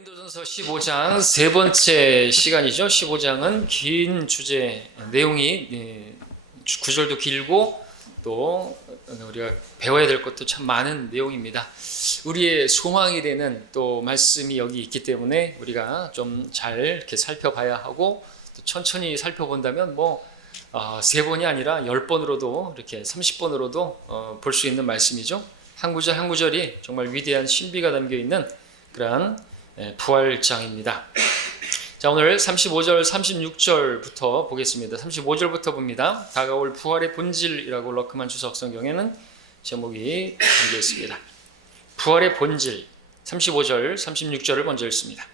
고린도전서 15장 세 번째 시간이죠. 15장은 긴 주제, 내용이 구절도 길고 또 우리가 배워야 될 것도 참 많은 내용입니다. 우리의 소망이 되는 또 말씀이 여기 있기 때문에 우리가 좀 잘 이렇게 살펴봐야 하고 또 천천히 살펴본다면 세 번이 아니라 10번으로도 이렇게 30번으로도 볼 수 있는 말씀이죠. 한 구절 한 구절이 정말 위대한 신비가 담겨 있는 그러한 부활장입니다. 자, 오늘 35절 36절부터 보겠습니다. 35절부터 봅니다. 다가올 부활의 본질이라고 러크만 주석 성경에는 제목이 담겨 있습니다. 부활의 본질. 35절 36절을 먼저 읽습니다.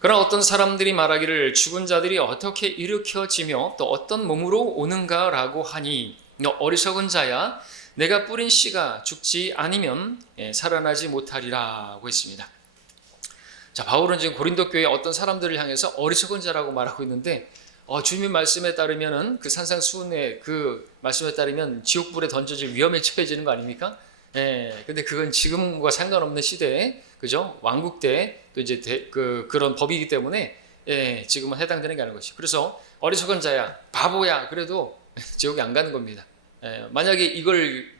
그러나 어떤 사람들이 말하기를 죽은 자들이 어떻게 일으켜지며 또 어떤 몸으로 오는가라고 하니 너 어리석은 자야, 내가 뿌린 씨가 죽지 아니면 살아나지 못하리라고 했습니다. 자, 바울은 지금 고린도 교회 어떤 사람들을 향해서 어리석은 자라고 말하고 있는데 주님 말씀에 따르면은 그 산상수훈의 그 말씀에 따르면 지옥불에 던져질 위험에 처해지는 거 아닙니까? 근데 그건 지금과 상관없는 시대에, 그죠? 왕국 때 또 이제 그런 법이기 때문에 지금은 해당되는 게 아닌 것이죠. 그래서 어리석은 자야, 바보야, 그래도 지옥에 안 가는 겁니다. 만약에 이걸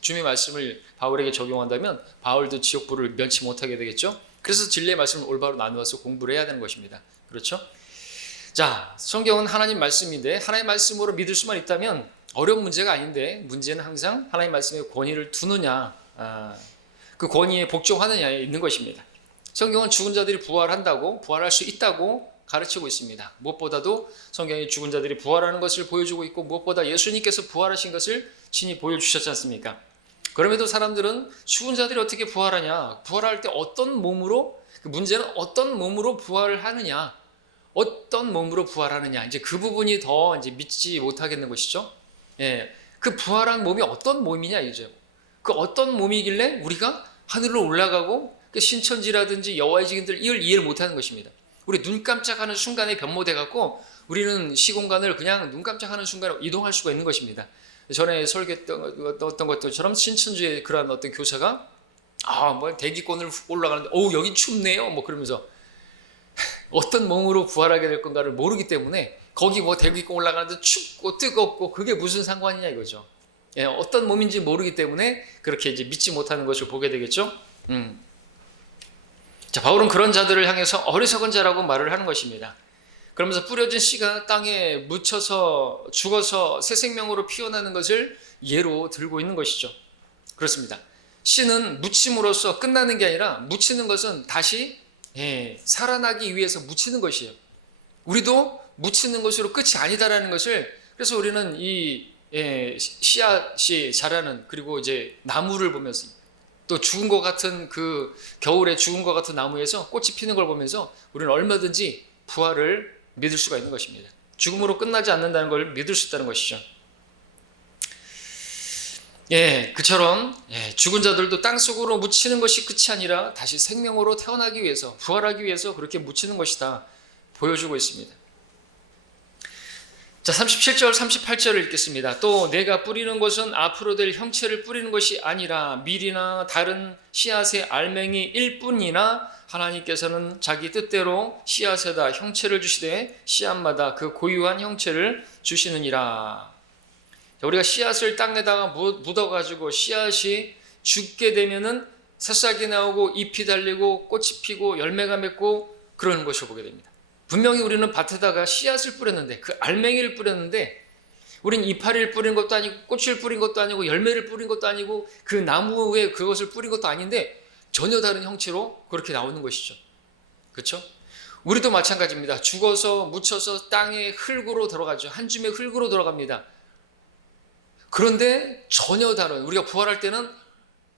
주님의 말씀을 바울에게 적용한다면 바울도 지옥불을 면치 못하게 되겠죠. 그래서 진리의 말씀을 올바로 나누어서 공부를 해야 되는 것입니다. 그렇죠? 자, 성경은 하나님 말씀인데 하나님 말씀으로 믿을 수만 있다면 어려운 문제가 아닌데, 문제는 항상 하나님 말씀에 권위를 두느냐, 그 권위에 복종하느냐에 있는 것입니다. 성경은 죽은 자들이 부활한다고, 부활할 수 있다고 가르치고 있습니다. 무엇보다도 성경이 죽은 자들이 부활하는 것을 보여주고 있고, 무엇보다 예수님께서 부활하신 것을 친히 보여주셨지 않습니까? 그럼에도 사람들은 죽은 자들이 어떻게 부활하냐, 부활할 때 어떤 몸으로, 문제는 어떤 몸으로 부활을 하느냐, 어떤 몸으로 부활하느냐, 이제 그 부분이 더 이제 믿지 못하겠는 것이죠. 그 부활한 몸이 어떤 몸이냐 이죠. 그 어떤 몸이길래 우리가 하늘로 올라가고 신천지라든지 여호와의 증인들 이걸 이해를 못하는 것입니다. 우리 눈 깜짝하는 순간에 변모돼 갖고 우리는 시공간을 그냥 눈 깜짝하는 순간에 이동할 수가 있는 것입니다. 전에 설계했던 것처럼 신천지의 그러한 어떤 교사가 대기권을 올라가는데 여긴 춥네요 그러면서 어떤 몸으로 부활하게 될 건가를 모르기 때문에 거기 대기권 올라가는데 춥고 뜨겁고 그게 무슨 상관이냐 이거죠. 어떤 몸인지 모르기 때문에 그렇게 이제 믿지 못하는 것을 보게 되겠죠. 자, 바울은 그런 자들을 향해서 어리석은 자라고 말을 하는 것입니다. 그러면서 뿌려진 씨가 땅에 묻혀서 죽어서 새 생명으로 피어나는 것을 예로 들고 있는 것이죠. 그렇습니다. 씨는 묻힘으로써 끝나는 게 아니라 묻히는 것은 다시 살아나기 위해서 묻히는 것이에요. 우리도 묻히는 것으로 끝이 아니다라는 것을, 그래서 우리는 이 씨앗이 자라는, 그리고 이제 나무를 보면서 또 죽은 것 같은 그 겨울에 죽은 것 같은 나무에서 꽃이 피는 걸 보면서 우리는 얼마든지 부활을 믿을 수가 있는 것입니다. 죽음으로 끝나지 않는다는 걸 믿을 수 있다는 것이죠. 그처럼 죽은 자들도 땅속으로 묻히는 것이 끝이 아니라 다시 생명으로 태어나기 위해서, 부활하기 위해서 그렇게 묻히는 것이다 보여주고 있습니다. 자, 37절 38절을 읽겠습니다. 또 내가 뿌리는 것은 앞으로 될 형체를 뿌리는 것이 아니라 밀이나 다른 씨앗의 알맹이일 뿐이나 하나님께서는 자기 뜻대로 씨앗에다 형체를 주시되 씨앗마다 그 고유한 형체를 주시느니라. 자, 우리가 씨앗을 땅에다가 묻어가지고 씨앗이 죽게 되면은 새싹이 나오고 잎이 달리고 꽃이 피고 열매가 맺고 그러는 것을 보게 됩니다. 분명히 우리는 밭에다가 씨앗을 뿌렸는데, 그 알맹이를 뿌렸는데, 우린 이파리를 뿌린 것도 아니고 꽃을 뿌린 것도 아니고 열매를 뿌린 것도 아니고 그 나무에 그것을 뿌린 것도 아닌데 전혀 다른 형체로 그렇게 나오는 것이죠. 그렇죠? 우리도 마찬가지입니다. 죽어서 묻혀서 땅의 흙으로 들어가죠. 한 줌의 흙으로 들어갑니다. 그런데 전혀 다른, 우리가 부활할 때는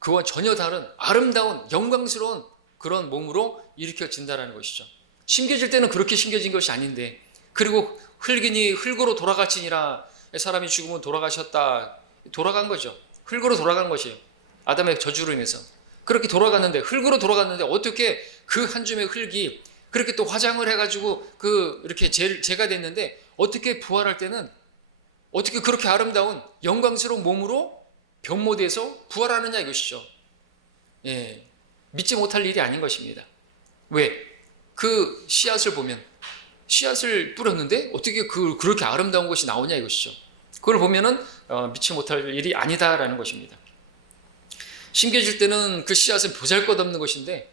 그와 전혀 다른 아름다운 영광스러운 그런 몸으로 일으켜진다는 것이죠. 심겨질 때는 그렇게 심겨진 것이 아닌데, 그리고 흙이니 흙으로 돌아가시니라, 사람이 죽으면 돌아가셨다, 돌아간 거죠. 흙으로 돌아간 것이에요. 아담의 저주로 인해서 그렇게 돌아갔는데, 흙으로 돌아갔는데 어떻게 그 한 줌의 흙이 그렇게 또 화장을 해가지고 이렇게 재가 됐는데 어떻게 부활할 때는 어떻게 그렇게 아름다운 영광스러운 몸으로 변모돼서 부활하느냐 이것이죠. 믿지 못할 일이 아닌 것입니다. 왜? 그 씨앗을 보면 씨앗을 뿌렸는데 어떻게 그렇게 아름다운 것이 나오냐 이것이죠. 그걸 보면은 믿지 못할 일이 아니다라는 것입니다. 심겨질 때는 그 씨앗은 보잘것없는 것인데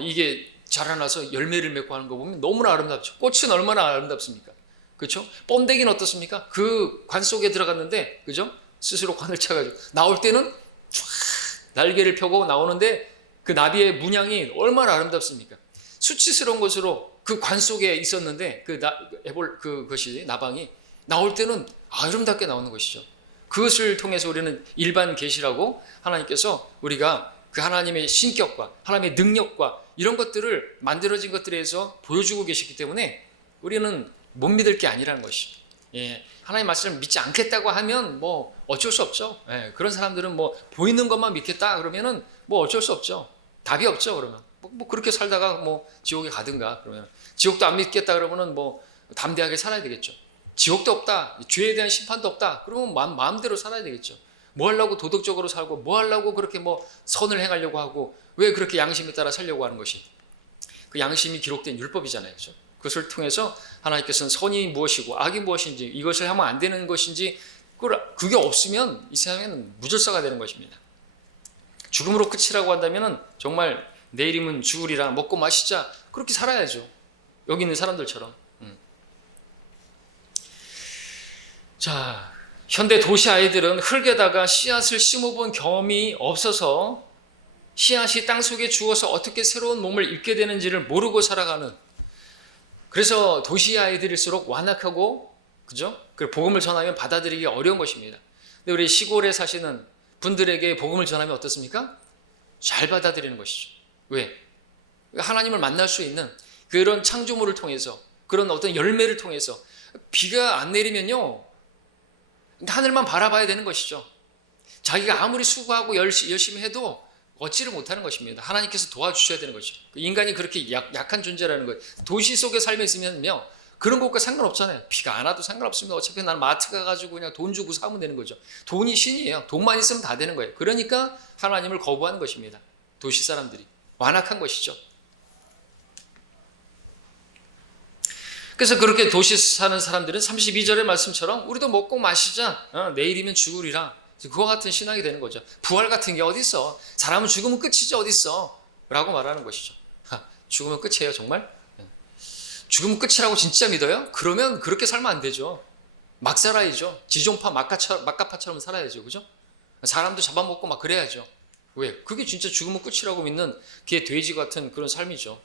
이게 자라나서 열매를 맺고 하는 거 보면 너무나 아름답죠. 꽃은 얼마나 아름답습니까? 그렇죠? 번데기는 어떻습니까? 그 관 속에 들어갔는데, 그죠? 스스로 관을 차가지고 나올 때는 쫙 날개를 펴고 나오는데 그 나비의 문양이 얼마나 아름답습니까? 수치스러운 것으로 그 관 속에 있었는데 그것이 나방이 나올 때는 아름답게 나오는 것이죠. 그것을 통해서 우리는 일반 계시라고 하나님께서 우리가 그 하나님의 신격과 하나님의 능력과 이런 것들을 만들어진 것들에 대해서 보여주고 계시기 때문에 우리는 못 믿을 게 아니라는 것이죠. 하나님 말씀을 믿지 않겠다고 하면 뭐 어쩔 수 없죠. 그런 사람들은 뭐 보이는 것만 믿겠다 그러면은 뭐 어쩔 수 없죠. 답이 없죠. 그러면 뭐 그렇게 살다가 뭐 지옥에 가든가, 그러면 지옥도 안 믿겠다 그러면은 뭐 담대하게 살아야 되겠죠. 지옥도 없다, 죄에 대한 심판도 없다 그러면 마음대로 살아야 되겠죠. 뭐 하려고 도덕적으로 살고, 뭐 하려고 그렇게 뭐 선을 행하려고 하고, 왜 그렇게 양심에 따라 살려고 하는 것이, 그 양심이 기록된 율법이잖아요. 그렇죠? 그것을 통해서 하나님께서는 선이 무엇이고 악이 무엇인지, 이것을 하면 안 되는 것인지, 그게 없으면 이 세상에는 무질서가 되는 것입니다. 죽음으로 끝이라고 한다면 정말 내일이면 죽으리라, 먹고 마시자, 그렇게 살아야죠. 여기 있는 사람들처럼. 자, 현대 도시 아이들은 흙에다가 씨앗을 심어본 경험이 없어서 씨앗이 땅속에 죽어서 어떻게 새로운 몸을 입게 되는지를 모르고 살아가는, 그래서 도시 아이들일수록 완악하고, 그죠? 그 복음을 전하면 받아들이기 어려운 것입니다. 근데 우리 시골에 사시는 분들에게 복음을 전하면 어떻습니까? 잘 받아들이는 것이죠. 왜? 하나님을 만날 수 있는 그런 창조물을 통해서, 그런 어떤 열매를 통해서. 비가 안 내리면요, 하늘만 바라봐야 되는 것이죠. 자기가 아무리 수고하고 열심히 해도 얻지를 못하는 것입니다. 하나님께서 도와주셔야 되는 것이죠. 인간이 그렇게 약한 존재라는 거예요. 도시 속에 살며 있으면요, 그런 것과 상관없잖아요. 비가 안 와도 상관없습니다. 어차피 난 마트 가가지고 그냥 돈 주고 사면 되는 거죠. 돈이 신이에요. 돈만 있으면 다 되는 거예요. 그러니까 하나님을 거부하는 것입니다. 도시 사람들이 완악한 것이죠. 그래서 그렇게 도시 사는 사람들은 32절의 말씀처럼 우리도 먹고 마시자, 내일이면 죽으리라, 그와 같은 신앙이 되는 거죠. 부활 같은 게 어디 있어? 사람은 죽으면 끝이지 어디 있어? 라고 말하는 것이죠. 죽으면 끝이에요 정말? 죽으면 끝이라고 진짜 믿어요? 그러면 그렇게 살면 안 되죠. 막 살아야죠. 지존파 막가파처럼 살아야죠. 그죠? 사람도 잡아먹고 막 그래야죠. 왜? 그게 진짜 죽으면 끝이라고 믿는 개 돼지 같은 그런 삶이죠.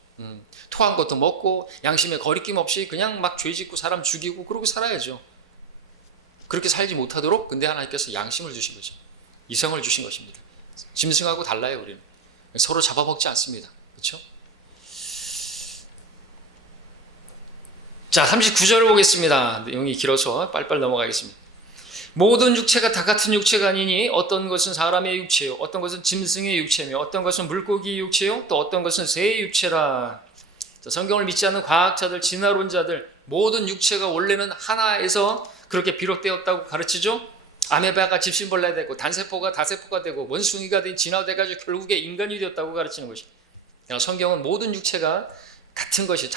토한 것도 먹고 양심에 거리낌 없이 그냥 막 죄 짓고 사람 죽이고 그러고 살아야죠. 그렇게 살지 못하도록 근데 하나님께서 양심을 주신 거죠. 이성을 주신 것입니다. 짐승하고 달라요. 우리는 서로 잡아먹지 않습니다. 그렇죠? 자, 39절을 보겠습니다. 내용이 길어서 빨리빨리 넘어가겠습니다. 모든 육체가 다 같은 육체가 아니니 어떤 것은 사람의 육체요, 어떤 것은 짐승의 육체며, 어떤 것은 물고기의 육체요, 또 어떤 것은 새의 육체라. 자, 성경을 믿지 않는 과학자들, 진화론자들, 모든 육체가 원래는 하나에서 그렇게 비롯되었다고 가르치죠. 아메바가 집신벌레가 되고 단세포가 다세포가 되고 원숭이가 진화돼가지고 결국에 인간이 되었다고 가르치는 것이. 성경은 모든 육체가 같은 것이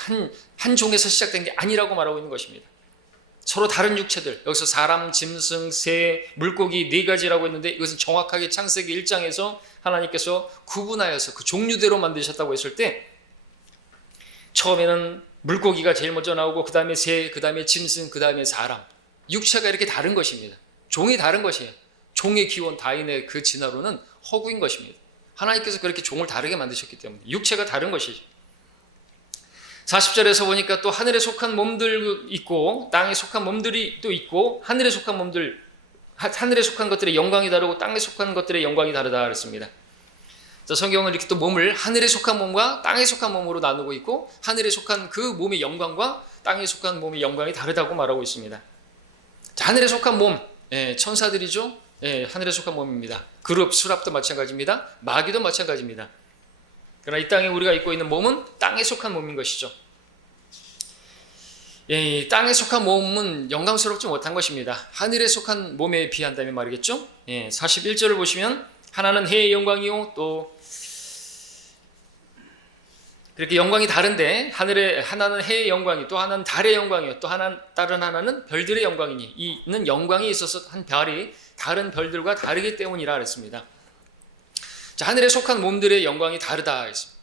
한 종에서 시작된 게 아니라고 말하고 있는 것입니다. 서로 다른 육체들, 여기서 사람, 짐승, 새, 물고기 네 가지라고 했는데 이것은 정확하게 창세기 1장에서 하나님께서 구분하여서 그 종류대로 만드셨다고 했을 때, 처음에는 물고기가 제일 먼저 나오고 그 다음에 새, 그 다음에 짐승, 그 다음에 사람. 육체가 이렇게 다른 것입니다. 종이 다른 것이에요. 종의 기원 다인의 그 진화로는 허구인 것입니다. 하나님께서 그렇게 종을 다르게 만드셨기 때문에 육체가 다른 것이죠. 40절에서 보니까 또 하늘에 속한 몸들 있고 땅에 속한 몸들이 또 있고, 하늘에 속한 것들의 영광이 다르고 땅에 속한 것들의 영광이 다르다 그랬습니다. 자, 성경은 이렇게 또 몸을 하늘에 속한 몸과 땅에 속한 몸으로 나누고 있고, 하늘에 속한 그 몸의 영광과 땅에 속한 몸의 영광이 다르다고 말하고 있습니다. 자, 하늘에 속한 몸, 천사들이죠. 하늘에 속한 몸입니다. 그룹, 수랍도 마찬가지입니다. 마귀도 마찬가지입니다. 그러나 이 땅에 우리가 입고 있는 몸은 땅에 속한 몸인 것이죠. 땅에 속한 몸은 영광스럽지 못한 것입니다. 하늘에 속한 몸에 비한다면 말이겠죠. 41절을 보시면 하나는 해의 영광이요, 또 그렇게 영광이 다른데 하늘의 하나는 해의 영광이, 또 하나는 달의 영광이요, 또 다른 하나는 별들의 영광이니, 이는 영광이 있어서 한 별이 다른 별들과 다르기 때문이라 그랬습니다. 자, 하늘에 속한 몸들의 영광이 다르다 했습니다.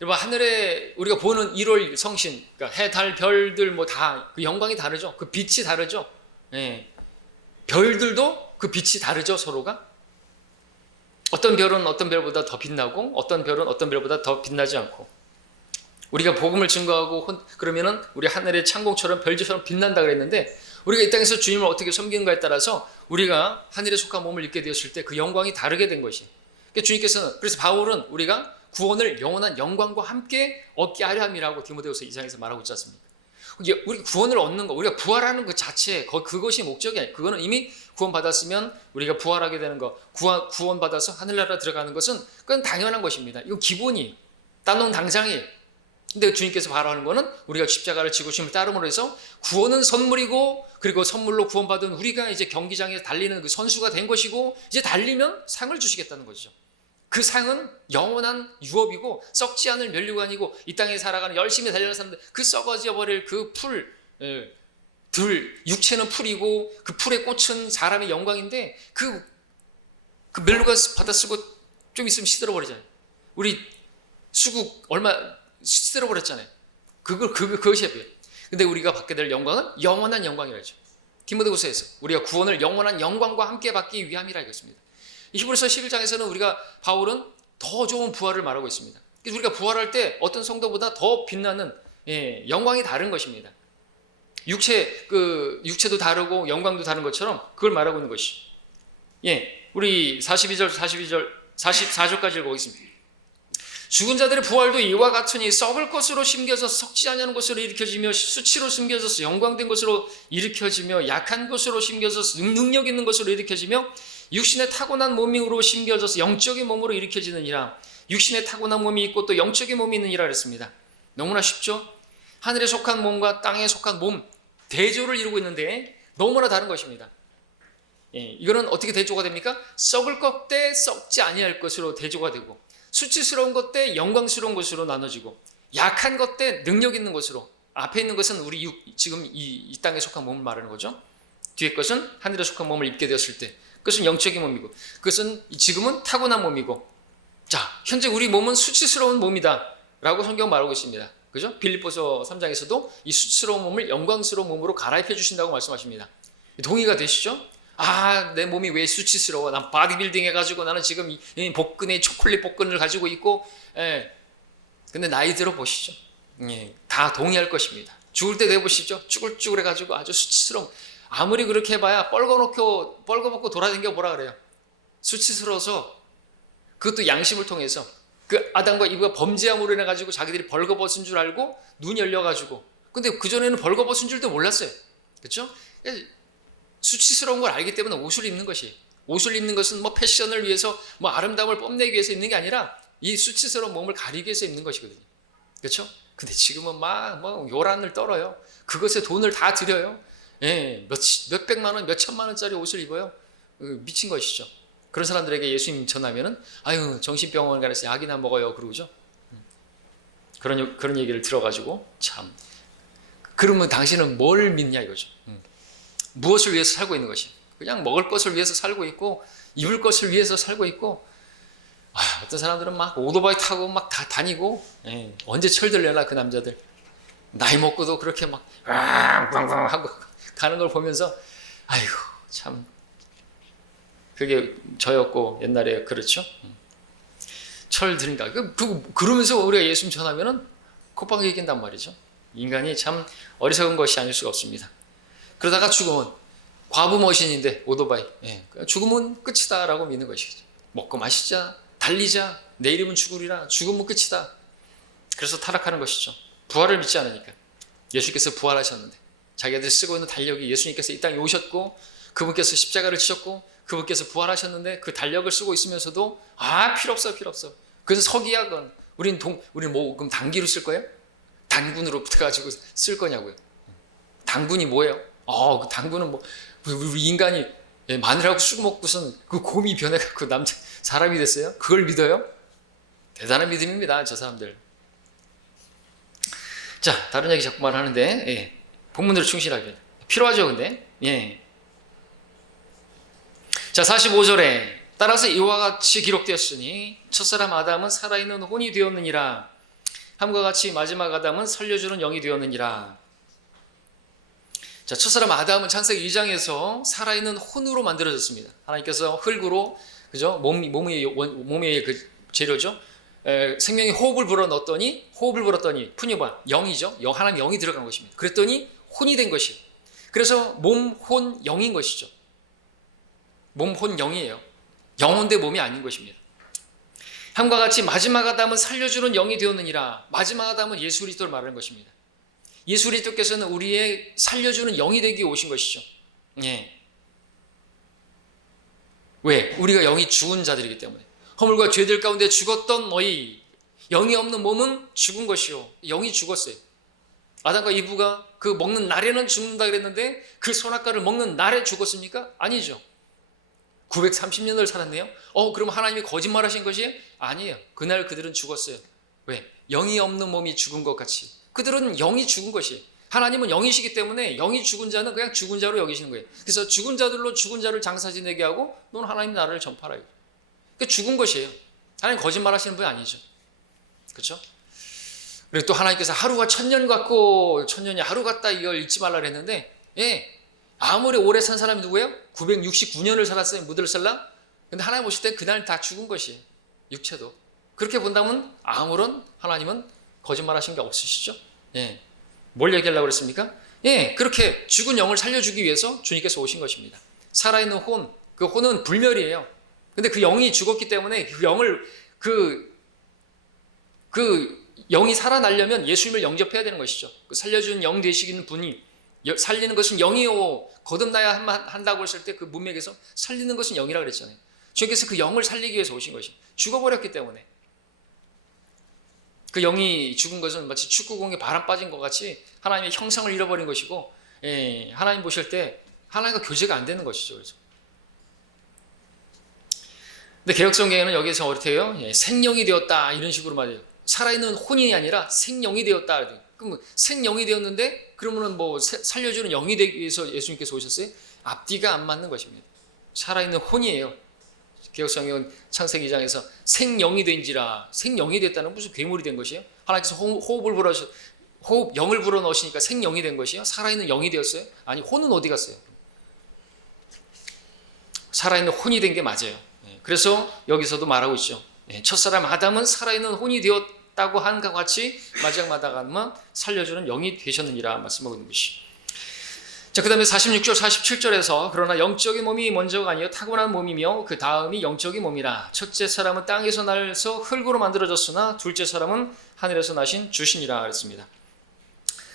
여러분, 하늘에 우리가 보는 1월 성신, 그러니까 해, 달, 별들 뭐 다 그 영광이 다르죠. 그 빛이 다르죠. 예. 별들도 그 빛이 다르죠, 서로가. 어떤 별은 어떤 별보다 더 빛나고, 어떤 별은 어떤 별보다 더 빛나지 않고. 우리가 복음을 증거하고 그러면은 우리 하늘의 창공처럼 별처럼 빛난다 그랬는데, 우리가 이 땅에서 주님을 어떻게 섬기는가에 따라서 우리가 하늘에 속한 몸을 입게 되었을 때 그 영광이 다르게 된 것이. 그러니까 주님께서는, 그래서 바울은 우리가 구원을 영원한 영광과 함께 얻게 하려 함이라고 디모데후서 2장에서 말하고 있지 않습니까? 우리 구원을 얻는 거, 우리가 부활하는 그 자체, 그것이 목적이 아니에요. 그거는 이미 구원받았으면 우리가 부활하게 되는 거, 구원받아서 하늘나라 들어가는 것은 그건 당연한 것입니다. 이건 기본이, 따놓은 당장이에요. 근데 주님께서 바라는 거는 우리가 십자가를 지고 주님을 따름으로 해서 구원은 선물이고, 그리고 선물로 구원받은 우리가 이제 경기장에 달리는 그 선수가 된 것이고, 이제 달리면 상을 주시겠다는 것이죠. 그 상은 영원한 유업이고, 썩지 않을 면류관이고, 이 땅에 살아가는 열심히 달려가는 사람들, 그 썩어져 버릴 그 풀, 육체는 풀이고 그 풀의 꽃은 사람의 영광인데, 그 면류관 받아 쓰고 좀 있으면 시들어 버리잖아요. 우리 수국 얼마 시들어 버렸잖아요. 그것이 예뻐요. 근데 우리가 받게 될 영광은 영원한 영광이라죠. 디모데후서에서 우리가 구원을 영원한 영광과 함께 받기 위함이라 이것입니다. 히브리서 11장에서는 우리가, 바울은 더 좋은 부활을 말하고 있습니다. 그래서 우리가 부활할 때 어떤 성도보다 더 빛나는 영광이 다른 것입니다. 육체도 다르고 영광도 다른 것처럼 그걸 말하고 있는 것이. 우리 44절까지 읽어보겠습니다. 죽은 자들의 부활도 이와 같으니 썩을 것으로 심겨서 썩지 아니하는 것으로 일으켜지며, 수치로 심겨져서 영광된 것으로 일으켜지며, 약한 것으로 심겨져서 능력 있는 것으로 일으켜지며, 육신의 타고난 몸으로 심겨져서 영적인 몸으로 일으켜지느니라. 육신의 타고난 몸이 있고 또 영적인 몸이 있느니라 그랬습니다. 너무나 쉽죠? 하늘에 속한 몸과 땅에 속한 몸, 대조를 이루고 있는데 너무나 다른 것입니다. 이거는 어떻게 대조가 됩니까? 썩을 것 때 썩지 아니할 것으로 대조가 되고, 수치스러운 것 때 영광스러운 것으로 나눠지고, 약한 것 때 능력 있는 것으로. 앞에 있는 것은 우리 지금 이 땅에 속한 몸을 말하는 거죠. 뒤에 것은 하늘에 속한 몸을 입게 되었을 때, 그것은 영적인 몸이고, 그것은 지금은 타고난 몸이고. 자, 현재 우리 몸은 수치스러운 몸이다 라고 성경 말하고 있습니다. 그죠? 빌립보서 3장에서도 이 수치스러운 몸을 영광스러운 몸으로 갈아입혀 주신다고 말씀하십니다. 동의가 되시죠? 아, 내 몸이 왜 수치스러워? 난 바디빌딩 해가지고 나는 지금 복근에 초콜릿 복근을 가지고 있고. 근데 나이 들어 보시죠. 다 동의할 것입니다. 죽을 때 내보시죠. 쭈글쭈글 해가지고 아주 수치스러운, 아무리 그렇게 해봐야 뻘거벗고 돌아다니겨 보라 그래요. 수치스러워서. 그것도 양심을 통해서 그 아담과 이브가 범죄함으로 인해 가지고 자기들이 벌거벗은 줄 알고 눈이 열려가지고, 근데 그전에는 벌거벗은 줄도 몰랐어요. 그렇죠? 수치스러운 걸 알기 때문에 옷을 입는 것이, 옷을 입는 것은 뭐 패션을 위해서, 뭐 아름다움을 뽐내기 위해서 입는 게 아니라 이 수치스러운 몸을 가리기 위해서 입는 것이거든요. 그렇죠? 근데 지금은 막 요란을 떨어요. 그것에 돈을 다 들여요. 몇백만 원, 몇천만 원짜리 옷을 입어요. 미친 것이죠. 그런 사람들에게 예수님 전하면은, 아유, 정신병원 가서 약이나 먹어요 그러죠. 그런 얘기를 들어가지고, 참, 그러면 당신은 뭘 믿냐 이거죠. 무엇을 위해서 살고 있는 것이? 그냥 먹을 것을 위해서 살고 있고, 입을 것을 위해서 살고 있고. 어떤 사람들은 막 오토바이 타고 막 다 다니고, 언제 철들려나 그 남자들. 나이 먹고도 그렇게 막 빵빵빵 하고 가는 걸 보면서, 아이고 참, 그게 저였고 옛날에. 그렇죠? 철들인가. 그러면서 우리가 예수님 전하면은 콧방귀 이긴단 말이죠. 인간이 참 어리석은 것이 아닐 수가 없습니다. 그러다가 죽으면, 과부 머신인데 오토바이, 죽으면 끝이다라고 믿는 것이죠. 먹고 마시자, 달리자, 내 이름은 죽으리라, 죽으면 끝이다. 그래서 타락하는 것이죠. 부활을 믿지 않으니까. 예수님께서 부활하셨는데, 자기들 쓰고 있는 달력이, 예수님께서 이 땅에 오셨고 그분께서 십자가를 지셨고 그분께서 부활하셨는데 그 달력을 쓰고 있으면서도 필요 없어. 그래서 서기약은 우린 뭐 그럼 단기로 쓸 거예요? 단군으로 붙어가지고 쓸 거냐고요. 단군이 뭐예요? 그 당구는 뭐 우리 인간이 마늘하고 쑥 먹고선 그 곰이 변해갖고 사람이 됐어요? 그걸 믿어요? 대단한 믿음입니다, 저 사람들. 자, 다른 얘기 자꾸만 하는데, 예. 본문대로 충실하게. 필요하죠, 근데? 예. 자, 45절에 따라서 이와 같이 기록되었으니 첫사람 아담은 살아있는 혼이 되었느니라. 함과 같이 마지막 아담은 살려주는 영이 되었느니라. 자, 첫사람 아담은 창세기 2장에서 살아있는 혼으로 만들어졌습니다. 하나님께서 흙으로, 그죠? 몸의 그 재료죠. 생명의 호흡을 불어넣었더니 푸니바 영이죠. 하나님 영이 들어간 것입니다. 그랬더니 혼이 된 것이에요. 그래서 몸, 혼, 영인 것이죠. 몸, 혼, 영이에요. 영혼 대 몸이 아닌 것입니다. 함과 같이 마지막 아담은 살려주는 영이 되었느니라. 마지막 아담은 예수 그리스도를 말하는 것입니다. 예수 그리스도께서는 우리의 살려주는 영이 되기 위해 오신 것이죠. 예. 왜? 우리가 영이 죽은 자들이기 때문에. 허물과 죄들 가운데 죽었던 너희, 영이 없는 몸은 죽은 것이요. 영이 죽었어요. 아담과 이브가 그 먹는 날에는 죽는다 그랬는데 그 선악과를 먹는 날에 죽었습니까? 아니죠. 930년을 살았네요. 그럼 하나님이 거짓말하신 것이 아니에요. 그날 그들은 죽었어요. 왜? 영이 없는 몸이 죽은 것 같이. 그들은 영이 죽은 것이에요. 하나님은 영이시기 때문에 영이 죽은 자는 그냥 죽은 자로 여기시는 거예요. 그래서 죽은 자들로 죽은 자를 장사 지내게 하고 넌 하나님 나라를 전파라. 그러니까 죽은 것이에요. 하나님 거짓말하시는 분이 아니죠. 그렇죠? 그리고 또 하나님께서 하루가 1000년 같고 1000년이 하루 같다 이걸 잊지 말라 그랬는데, 예, 아무리 오래 산 사람이 누구예요? 969년을 살았어요. 무들살라. 근데 하나님 보실 때 그날 다 죽은 것이에요. 육체도. 그렇게 본다면 아무런 하나님은 거짓말하신 게 없으시죠? 예. 뭘 얘기하려고 그랬습니까? 예, 그렇게 죽은 영을 살려주기 위해서 주님께서 오신 것입니다. 살아있는 혼, 그 혼은 불멸이에요. 근데 그 영이 죽었기 때문에 그 영을 그 영이 살아나려면 예수님을 영접해야 되는 것이죠. 그 살려주는 영 되시는 분이 살리는 것은 영이요 거듭나야 한다고 했을 때 그 문맥에서 살리는 것은 영이라고 그랬잖아요. 주님께서 그 영을 살리기 위해서 오신 것이 죽어버렸기 때문에 그 영이 죽은 것은 마치 축구공에 바람 빠진 것 같이 하나님의 형상을 잃어버린 것이고, 예, 하나님 보실 때 하나님과 교제가 안 되는 것이죠. 그래서. 근데 개혁성경에는 여기서 어떻게 해요? 예, 생령이 되었다 이런 식으로 말해요. 살아있는 혼이 아니라 생령이 되었다. 그럼 생령이 되었는데 그러면은 뭐 살려주는 영이 되기 위해서 예수님께서 오셨어요? 앞뒤가 안 맞는 것입니다. 살아있는 혼이에요. 개혁성경은 창세기 2장에서 생령이 된지라. 생령이 됐다는 무슨 괴물이 된 것이에요? 하나님께서 영을 불어 넣으시니까 생령이 된 것이에요? 살아있는 영이 되었어요? 아니, 혼은 어디 갔어요? 살아있는 혼이 된 게 맞아요. 그래서 여기서도 말하고 있죠. 첫사람 아담은 살아있는 혼이 되었다고 한 것 같이 마지막 아담은 살려주는 영이 되셨느니라 말씀하고 있는 것이. 자, 그 다음에 46절, 47절에서 그러나 영적인 몸이 먼저가 아니요 타고난 몸이며 그 다음이 영적인 몸이라. 첫째 사람은 땅에서 나서 흙으로 만들어졌으나 둘째 사람은 하늘에서 나신 주신이라 그랬습니다.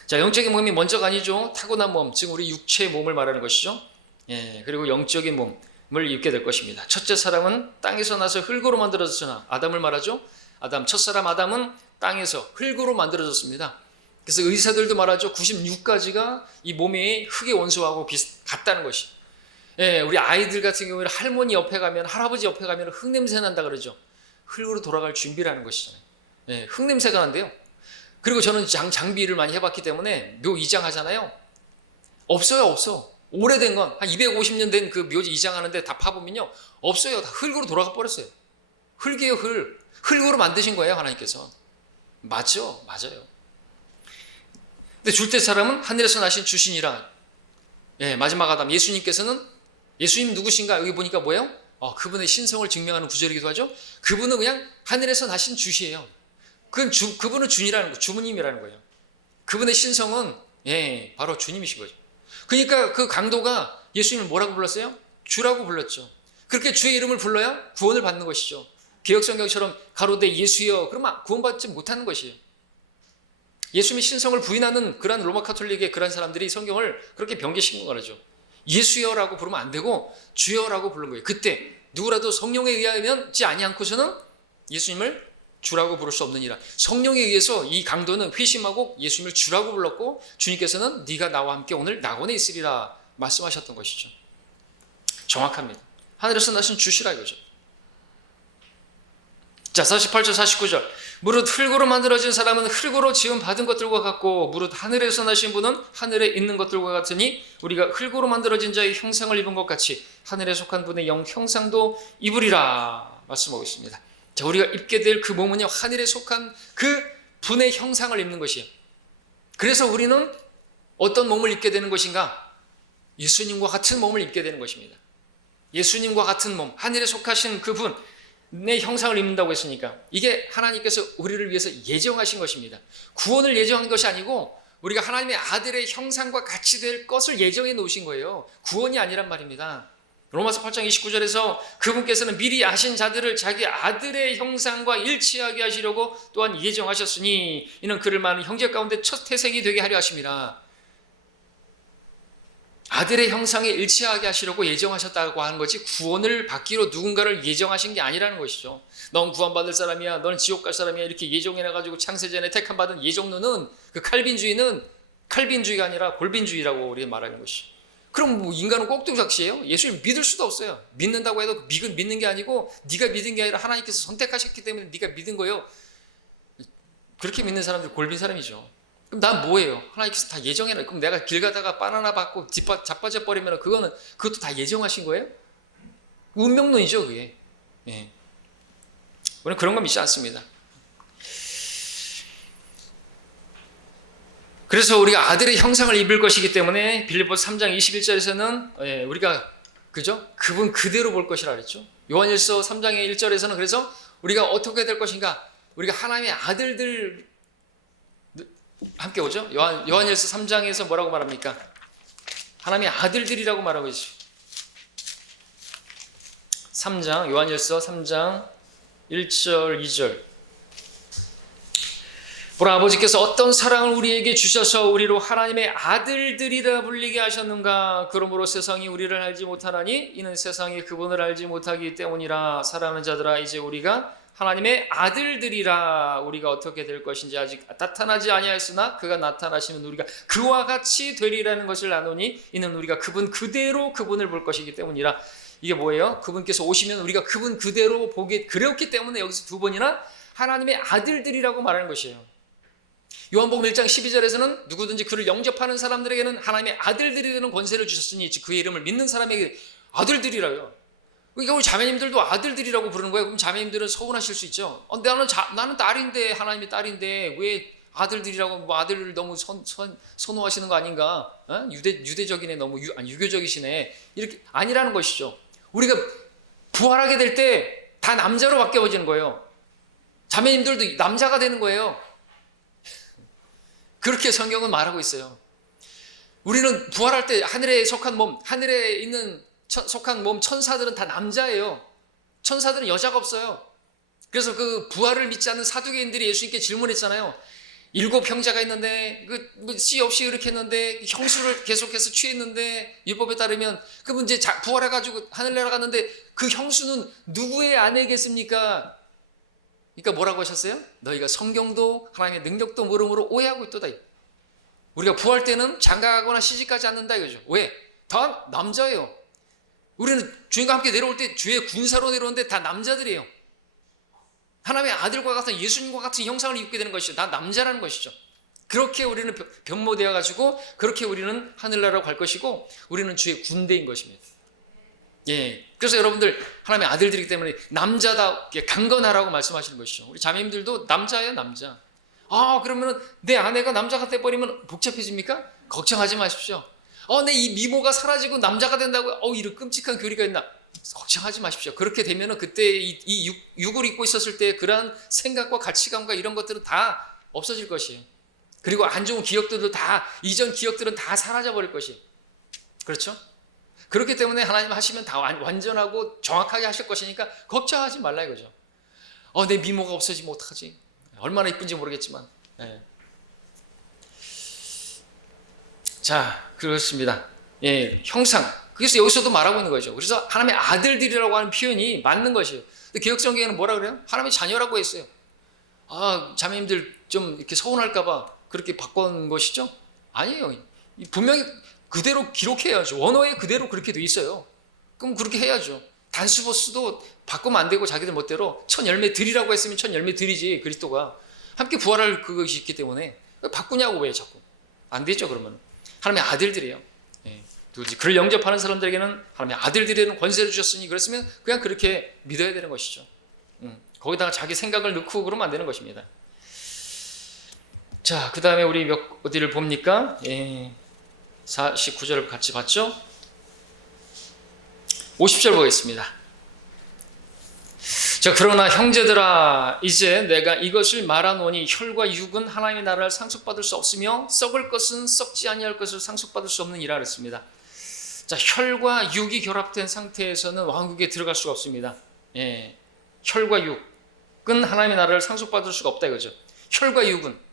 자, 영적인 몸이 먼저가 아니죠. 타고난 몸, 즉 우리 육체의 몸을 말하는 것이죠. 예, 그리고 영적인 몸을 입게 될 것입니다. 첫째 사람은 땅에서 나서 흙으로 만들어졌으나, 아담을 말하죠. 첫사람 아담은 땅에서 흙으로 만들어졌습니다. 그래서 의사들도 말하죠. 96가지가 이 몸의 흙의 원소하고 같다는 것이. 예, 우리 아이들 같은 경우에는 할머니 옆에 가면, 할아버지 옆에 가면 흙 냄새 난다 그러죠. 흙으로 돌아갈 준비라는 것이잖아요. 예, 흙 냄새가 난대요. 그리고 저는 장비를 많이 해봤기 때문에 묘 이장하잖아요. 없어. 오래된 건 한 250년 된 그 묘지 이장하는데 다 파보면요, 없어요. 다 흙으로 돌아가 버렸어요. 흙이에요, 흙으로 만드신 거예요, 하나님께서. 맞아요. 근데 줄때 사람은 하늘에서 나신 주신이라. 예, 마지막 아담 예수님께서는, 예수님 누구신가? 여기 보니까 뭐예요? 그분의 신성을 증명하는 구절이기도 하죠. 그분은 그냥 하늘에서 나신 주시예요. 그분은 주님이라는 거예요. 주님이라는 거예요. 그분의 신성은, 예, 바로 주님이신 거죠. 그러니까 그 강도가 예수님을 뭐라고 불렀어요? 주라고 불렀죠. 그렇게 주의 이름을 불러야 구원을 받는 것이죠. 개혁성경처럼 가로되 예수여 그러면 구원받지 못하는 것이에요. 예수님의 신성을 부인하는 그런 로마 카톨릭의 그런 사람들이 성경을 그렇게 변개시킨 거라죠. 예수여라고 부르면 안 되고 주여라고 부른 거예요. 그때 누구라도 성령에 의하면지 아니않고서는 예수님을 주라고 부를 수 없느니라. 성령에 의해서 이 강도는 회심하고 예수님을 주라고 불렀고, 주님께서는 네가 나와 함께 오늘 낙원에 있으리라 말씀하셨던 것이죠. 정확합니다. 하늘에서 나신 주시라 이거죠. 자, 48절 49절. 무릇 흙으로 만들어진 사람은 흙으로 지음 받은 것들과 같고 무릇 하늘에서 나신 분은 하늘에 있는 것들과 같으니 우리가 흙으로 만들어진 자의 형상을 입은 것 같이 하늘에 속한 분의 영 형상도 입으리라 말씀하고 있습니다. 자, 우리가 입게 될 그 몸은요, 하늘에 속한 그 분의 형상을 입는 것이에요. 그래서 우리는 어떤 몸을 입게 되는 것인가? 예수님과 같은 몸을 입게 되는 것입니다. 예수님과 같은 몸, 하늘에 속하신 그분의 형상을 입는다고 했으니까 이게 하나님께서 우리를 위해서 예정하신 것입니다. 구원을 예정한 것이 아니고 우리가 하나님의 아들의 형상과 같이 될 것을 예정해 놓으신 거예요. 구원이 아니란 말입니다. 로마서 8장 29절에서 그분께서는 미리 아신 자들을 자기 아들의 형상과 일치하게 하시려고 또한 예정하셨으니 이는 그를 많은 형제 가운데 첫 태생이 되게 하려 하심이라. 아들의 형상에 일치하게 하시려고 예정하셨다고 하는 것이 구원을 받기로 누군가를 예정하신 게 아니라는 것이죠. 넌 구원받을 사람이야, 너는 지옥 갈 사람이야 이렇게 예정해놔가지고 창세전에 택함받은 예정론은, 그 칼빈주의는 칼빈주의가 아니라 골빈주의라고 우리가 말하는 것이죠. 그럼 뭐 인간은 꼭두각시예요? 예수님 믿을 수도 없어요. 믿는다고 해도 믿는 게 아니고 네가 믿은 게 아니라 하나님께서 선택하셨기 때문에 네가 믿은 거예요. 그렇게 믿는 사람들 골빈 사람이죠. 그럼 난 뭐예요? 하나님께서 다 예정해놔. 그럼 내가 길 가다가 바나나 받고 자빠져 버리면 그것도 다 예정하신 거예요? 운명론이죠, 그게. 예. 우리는 그런 거 믿지 않습니다. 그래서 우리가 아들의 형상을 입을 것이기 때문에 빌립보서 3장 21절에서는 우리가 그죠? 그분 그대로 볼 것이라 그랬죠. 요한일서 3장의 1절에서는 그래서 우리가 어떻게 될 것인가? 우리가 하나님의 아들들 함께 오죠? 요한일서 3장에서 뭐라고 말합니까? 하나님의 아들들이라고 말하고 있죠. 3장 요한일서 3장 1절 2절. 보라, 아버지께서 어떤 사랑을 우리에게 주셔서 우리로 하나님의 아들들이라 불리게 하셨는가. 그러므로 세상이 우리를 알지 못하나니 이는 세상이 그분을 알지 못하기 때문이라. 사랑하는 자들아, 이제 우리가 하나님의 아들들이라. 우리가 어떻게 될 것인지 아직 나타나지 아니하였으나 그가 나타나시면 우리가 그와 같이 되리라는 것을 아노니 이는 우리가 그분 그대로 그분을 볼 것이기 때문이라. 이게 뭐예요? 그분께서 오시면 우리가 그분 그대로 보게 그렸기 때문에 여기서 두 번이나 하나님의 아들들이라고 말하는 것이에요. 요한복음 1장 12절에서는 누구든지 그를 영접하는 사람들에게는 하나님의 아들들이라는 권세를 주셨으니 그의 이름을 믿는 사람에게 아들들이라요. 그러니까 우리 자매님들도 아들들이라고 부르는 거예요. 그럼 자매님들은 서운하실 수 있죠. 나는 딸인데, 하나님의 딸인데 왜 아들들이라고, 뭐 아들을 너무 선호하시는 거 아닌가? 어? 유대적이네, 너무 유교적이시네. 이렇게 아니라는 것이죠. 우리가 부활하게 될 때 다 남자로 바뀌어지는 거예요. 자매님들도 남자가 되는 거예요. 그렇게 성경은 말하고 있어요. 우리는 부활할 때 하늘에 속한 몸, 하늘에 있는 속한 몸, 천사들은 다 남자예요. 천사들은 여자가 없어요. 그래서 그 부활을 믿지 않는 사두개인들이 예수님께 질문했잖아요. 7 형제가 있는데 씨 없이 이렇게 했는데 형수를 계속해서 취했는데 율법에 따르면 그분 이제 부활해가지고 하늘 날아갔는데 그 형수는 누구의 아내겠습니까? 그러니까 뭐라고 하셨어요? 너희가 성경도 하나님의 능력도 모름으로 오해하고 있도다. 우리가 부활 때는 장가가거나 시집가지 않는다 이거죠. 왜? 다 남자예요. 우리는 주님과 함께 내려올 때 주의 군사로 내려오는데 다 남자들이에요. 하나님의 아들과 같은 예수님과 같은 형상을 입게 되는 것이죠. 다 남자라는 것이죠. 그렇게 우리는 변모되어 가지고 그렇게 우리는 하늘나라로 갈 것이고 우리는 주의 군대인 것입니다. 예. 그래서 여러분들 하나님의 아들들이기 때문에 남자답게 강건하라고 말씀하시는 것이죠. 우리 자매님들도 남자예요, 남자. 그러면 내 아내가 남자가 돼버리면 복잡해집니까? 걱정하지 마십시오. 내 이 미모가 사라지고 남자가 된다고 이런 끔찍한 교리가 있나? 걱정하지 마십시오. 그렇게 되면은 그때 이 육을 입고 있었을 때 그러한 생각과 가치관과 이런 것들은 다 없어질 것이에요. 그리고 안 좋은 기억들도 다, 이전 기억들은 다 사라져 버릴 것이에요. 그렇죠? 그렇기 때문에 하나님 하시면 다 완전하고 정확하게 하실 것이니까 걱정하지 말라 이거죠. 내 미모가 없어지면 어떡하지? 얼마나 이쁜지 모르겠지만. 네. 자, 그렇습니다. 예, 형상. 그래서 여기서도 말하고 있는 거죠. 그래서 하나님의 아들들이라고 하는 표현이 맞는 것이에요. 근데 개역성경에는 뭐라 그래요? 하나님의 자녀라고 했어요. 자매님들 좀 이렇게 서운할까봐 그렇게 바꾼 것이죠? 아니에요. 분명히 그대로 기록해야죠. 원어에 그대로 그렇게 돼 있어요. 그럼 그렇게 해야죠. 단수버스도 바꾸면 안 되고 자기들 멋대로 첫 열매 드리라고 했으면 첫 열매 드리지. 그리스도가 함께 부활할 그것이 있기 때문에 바꾸냐고 왜 자꾸. 안 되죠. 그러면 하나님의 아들들이에요. 예. 그를 영접하는 사람들에게는 하나님의 아들들이라는 권세를 주셨으니 그랬으면 그냥 그렇게 믿어야 되는 것이죠. 거기다가 자기 생각을 넣고 그러면 안 되는 것입니다. 자, 그 다음에 우리 어디를 봅니까? 49절을 같이 봤죠? 50절 보겠습니다. 자, 그러나 형제들아 이제 내가 이것을 말하노니 혈과 육은 하나님의 나라를 상속받을 수 없으며 썩을 것은 썩지 아니할 것을 상속받을 수 없는 이라 그랬습니다. 자, 혈과 육이 결합된 상태에서는 왕국에 들어갈 수가 없습니다. 예, 혈과 육은 하나님의 나라를 상속받을 수가 없다 이거죠. 혈과 육은.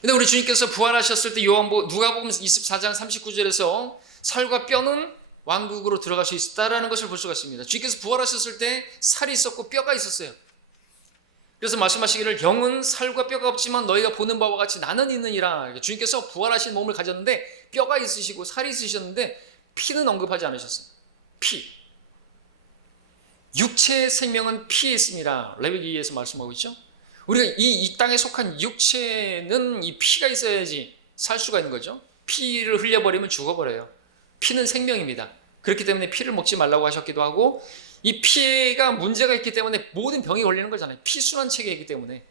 근데 우리 주님께서 부활하셨을 때 누가복음 24장 39절에서 살과 뼈는 왕국으로 들어갈 수 있다라는 것을 볼 수가 있습니다. 주님께서 부활하셨을 때 살이 있었고 뼈가 있었어요. 그래서 말씀하시기를 영은 살과 뼈가 없지만 너희가 보는 바와 같이 나는 있느니라. 주님께서 부활하신 몸을 가졌는데 뼈가 있으시고 살이 있으셨는데 피는 언급하지 않으셨어요. 피. 육체의 생명은 피에 있습니다. 레위기에서 말씀하고 있죠. 우리가 이 땅에 속한 육체는 이 피가 있어야지 살 수가 있는 거죠. 피를 흘려버리면 죽어버려요. 피는 생명입니다. 그렇기 때문에 피를 먹지 말라고 하셨기도 하고 이 피가 문제가 있기 때문에 모든 병이 걸리는 거잖아요. 피순환 체계이기 때문에.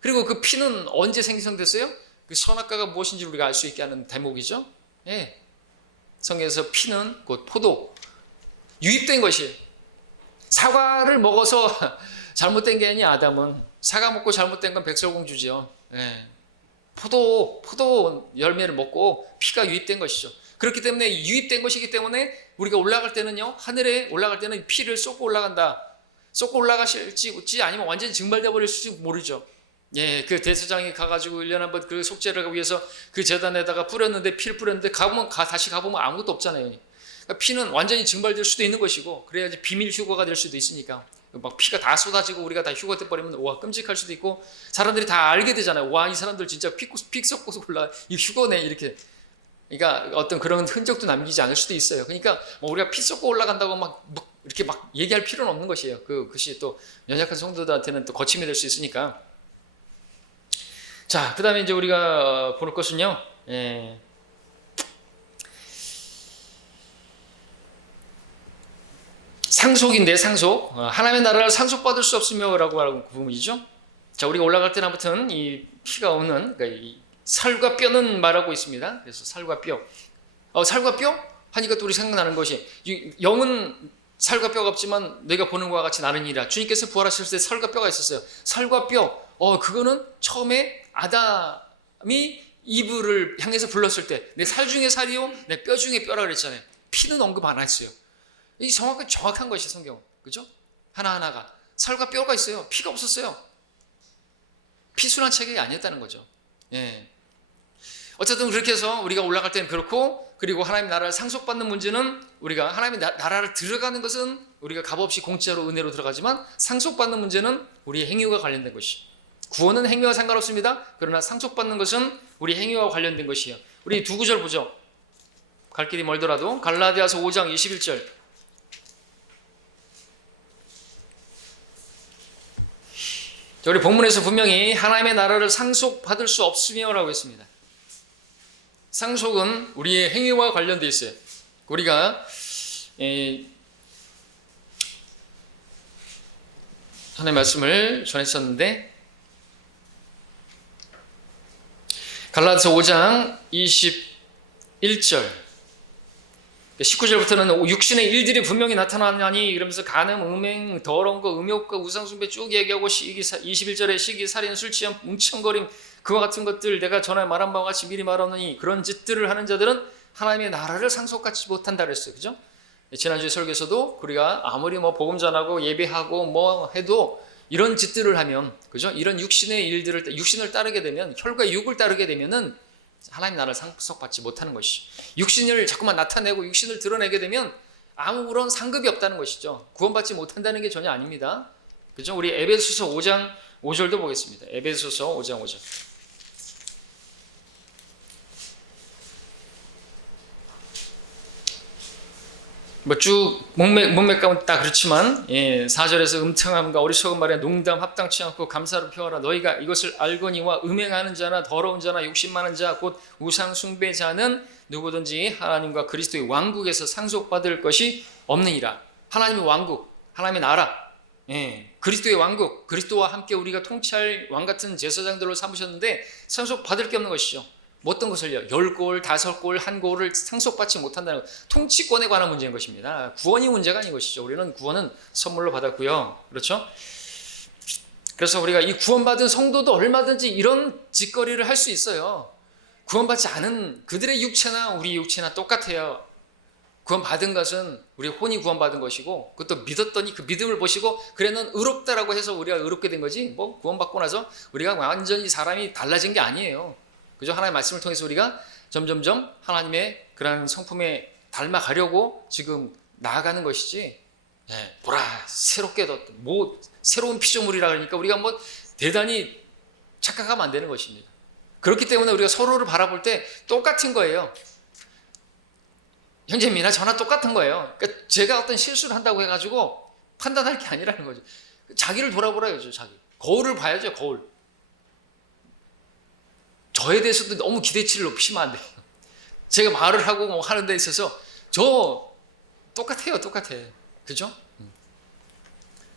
그리고 그 피는 언제 생성됐어요? 그 선악과가 무엇인지 우리가 알 수 있게 하는 대목이죠. 예. 성경에서 피는 곧 포도 유입된 것이에요. 사과를 먹어서 잘못된 게 아니야. 아담은 사과 먹고 잘못된 건 백설공주지요. 예. 포도 열매를 먹고 피가 유입된 것이죠. 그렇기 때문에 유입된 것이기 때문에 우리가 올라갈 때는요, 하늘에 올라갈 때는 피를 쏟고 올라간다. 쏟고 올라가실지 아니면 완전히 증발돼 버릴지 모르죠. 예, 그 대제사장이 가가지고 1년에 한 번 그 속죄를 하기 위해서 그 제단에다가 뿌렸는데 피를 뿌렸는데 다시 가보면 아무것도 없잖아요. 그러니까 피는 완전히 증발될 수도 있는 것이고 그래야지 비밀 휴거가 될 수도 있으니까 막 피가 다 쏟아지고 우리가 다 휴거돼 버리면 와 끔찍할 수도 있고 사람들이 다 알게 되잖아요. 와 이 사람들 진짜 피 쏟고서 올라 이 휴거네 이렇게. 그러니까 어떤 그런 흔적도 남기지 않을 수도 있어요. 그러니까 뭐 우리가 피 쏟고 올라간다고 막 이렇게 막 얘기할 필요는 없는 것이에요. 그것이 또 연약한 성도들한테는 또 거침이 될 수 있으니까. 자, 그 다음에 이제 우리가 볼 것은요. 상속인데 상속. 하나님의 나라를 상속받을 수 없으며라고 하는 부분이죠. 자, 우리가 올라갈 때는 아무튼 이 피가 없는 그러니까 이 살과 뼈는 말하고 있습니다. 그래서 살과 뼈. 살과 뼈? 하니까 또 우리 생각나는 것이 영은 살과 뼈가 없지만 내가 보는 것과 같이 나느니라. 주님께서 부활하실 때 살과 뼈가 있었어요. 살과 뼈. 그거는 처음에 아담이 이브를 향해서 불렀을 때 내 살 중에 살이요 내 뼈 중에 뼈라 그랬잖아요. 피는 언급 안 했어요. 이 정확한 것이 성경. 그죠? 하나하나가 살과 뼈가 있어요. 피가 없었어요. 피순환 체계가 아니었다는 거죠. 예. 어쨌든 그렇게 해서 우리가 올라갈 때는 그렇고 그리고 하나님 나라를 상속받는 문제는 우리가 하나님의 나라를 들어가는 것은 우리가 값없이 공짜로 은혜로 들어가지만 상속받는 문제는 우리의 행위와 관련된 것이 구원은 행위와 상관없습니다. 그러나 상속받는 것은 우리 행위와 관련된 것이에요. 우리 두 구절 보죠. 갈 길이 멀더라도 갈라디아서 5장 21절 우리 본문에서 분명히 하나님의 나라를 상속받을 수 없으며라고 했습니다. 상속은 우리의 행위와 관련되어 있어요. 우리가 하나님의 말씀을 전했었는데 갈라디아서 5장 21절 19절부터는 육신의 일들이 분명히 나타나나니 이러면서 간음, 음행, 더러운 거, 음욕과 우상숭배 쭉 얘기하고 21절에 시기, 살인, 술 취함, 뭉청거림 그와 같은 것들 내가 전에 말한 바와 같이 미리 말하노니 그런 짓들을 하는 자들은 하나님의 나라를 상속받지 못한다 그랬어요. 그죠? 지난주에 설교에서도 우리가 아무리 뭐 복음 전하고 예배하고 뭐 해도 이런 짓들을 하면 그죠? 이런 육신의 일들을 육신을 따르게 되면 혈과 육을 따르게 되면은 하나님 나라를 상속받지 못하는 것이 육신을 자꾸만 나타내고 육신을 드러내게 되면 아무런 상급이 없다는 것이죠. 구원받지 못한다는 게 전혀 아닙니다. 그죠? 우리 에베소서 5장 5절도 보겠습니다. 에베소서 5장 5절. 뭐 쭉 문맥 가면 다 그렇지만 4절에서 음탕함과 어리석은 말에 농담 합당치 않고 감사를 표하라. 너희가 이것을 알거니와 음행하는 자나 더러운 자나 욕심 많은 자 곧 우상 숭배자는 누구든지 하나님과 그리스도의 왕국에서 상속받을 것이 없느니라. 하나님의 왕국, 하나님의 나라, 그리스도의 왕국, 그리스도와 함께 우리가 통치할 왕같은 제사장들로 삼으셨는데 상속받을 게 없는 것이죠. 뭐 어떤 것을요? 10골, 5골, 1골을 상속받지 못한다는 것. 통치권에 관한 문제인 것입니다. 구원이 문제가 아닌 것이죠. 우리는 구원은 선물로 받았고요. 그렇죠? 그래서 우리가 이 구원받은 성도도 얼마든지 이런 짓거리를 할 수 있어요. 구원받지 않은 그들의 육체나 우리 육체나 똑같아요. 구원받은 것은 우리 혼이 구원받은 것이고 그것도 믿었더니 그 믿음을 보시고 그래 넌 의롭다라고 해서 우리가 의롭게 된 거지 뭐 구원받고 나서 우리가 완전히 사람이 달라진 게 아니에요. 그죠? 하나님의 말씀을 통해서 우리가 점점점 하나님의 그런 성품에 닮아가려고 지금 나아가는 것이지 보라 새롭게 뭐 새로운 피조물이라 그러니까 우리가 뭐 대단히 착각하면 안 되는 것입니다. 그렇기 때문에 우리가 서로를 바라볼 때 똑같은 거예요. 형제님이나 저나 똑같은 거예요. 그러니까 제가 어떤 실수를 한다고 해가지고 판단할 게 아니라는 거죠. 자기를 돌아보라요. 자기 거울을 봐야죠. 거울. 저에 대해서도 너무 기대치를 높이시면 안 돼요. 제가 말을 하고 뭐 하는 데 있어서 저 똑같아요. 그죠?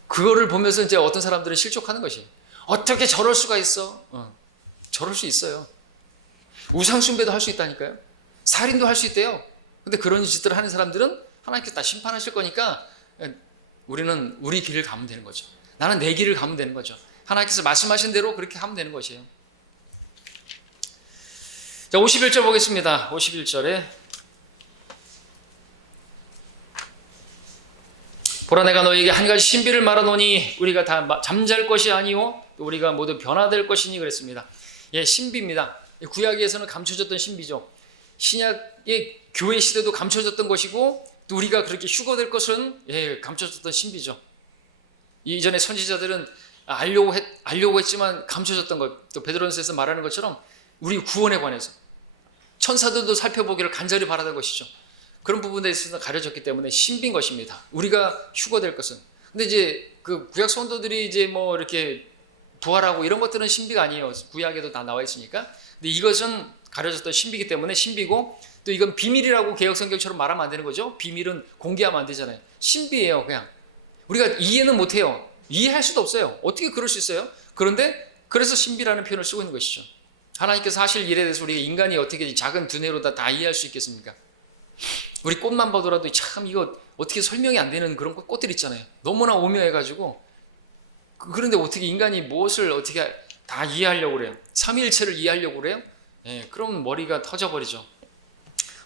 그거를 보면서 이제 어떤 사람들은 실족하는 것이에요. 어떻게 저럴 수가 있어? 저럴 수 있어요. 우상숭배도 할 수 있다니까요. 살인도 할 수 있대요. 근데 그런 짓들을 하는 사람들은 하나님께서 다 심판하실 거니까 우리는 우리 길을 가면 되는 거죠. 나는 내 길을 가면 되는 거죠. 하나님께서 말씀하신 대로 그렇게 하면 되는 것이에요. 자, 51절 보겠습니다. 51절에 보라 내가 너희에게 한 가지 신비를 말하노니 우리가 다 잠잘 것이 아니요 우리가 모두 변화될 것이니 그랬습니다. 신비입니다. 구약에서는 감춰졌던 신비죠. 신약의 교회 시대도 감춰졌던 것이고 또 우리가 그렇게 휴거될 것은 감춰졌던 신비죠. 이전에 선지자들은 알려고 했지만 감춰졌던 것, 또 베드로전서에서 말하는 것처럼 우리 구원에 관해서 천사들도 살펴보기를 간절히 바라는 것이죠. 그런 부분에 있어서 가려졌기 때문에 신비인 것입니다. 우리가 휴거될 것은. 근데 이제 그 구약 성도들이 이제 뭐 이렇게 부활하고 이런 것들은 신비가 아니에요. 구약에도 다 나와 있으니까. 근데 이것은 가려졌던 신비이기 때문에 신비고 또 이건 비밀이라고 개역성경처럼 말하면 안 되는 거죠. 비밀은 공개하면 안 되잖아요. 신비예요. 그냥 우리가 이해는 못해요. 이해할 수도 없어요. 어떻게 그럴 수 있어요? 그런데 그래서 신비라는 표현을 쓰고 있는 것이죠. 하나님께서 하실 일에 대해서 우리가 인간이 어떻게 작은 두뇌로 다 이해할 수 있겠습니까? 우리 꽃만 보더라도 참 이거 어떻게 설명이 안 되는 그런 꽃들 있잖아요. 너무나 오묘해가지고 그런데 어떻게 인간이 무엇을 어떻게 다 이해하려고 그래요? 삼위일체를 이해하려고 그래요? 그럼 머리가 터져버리죠.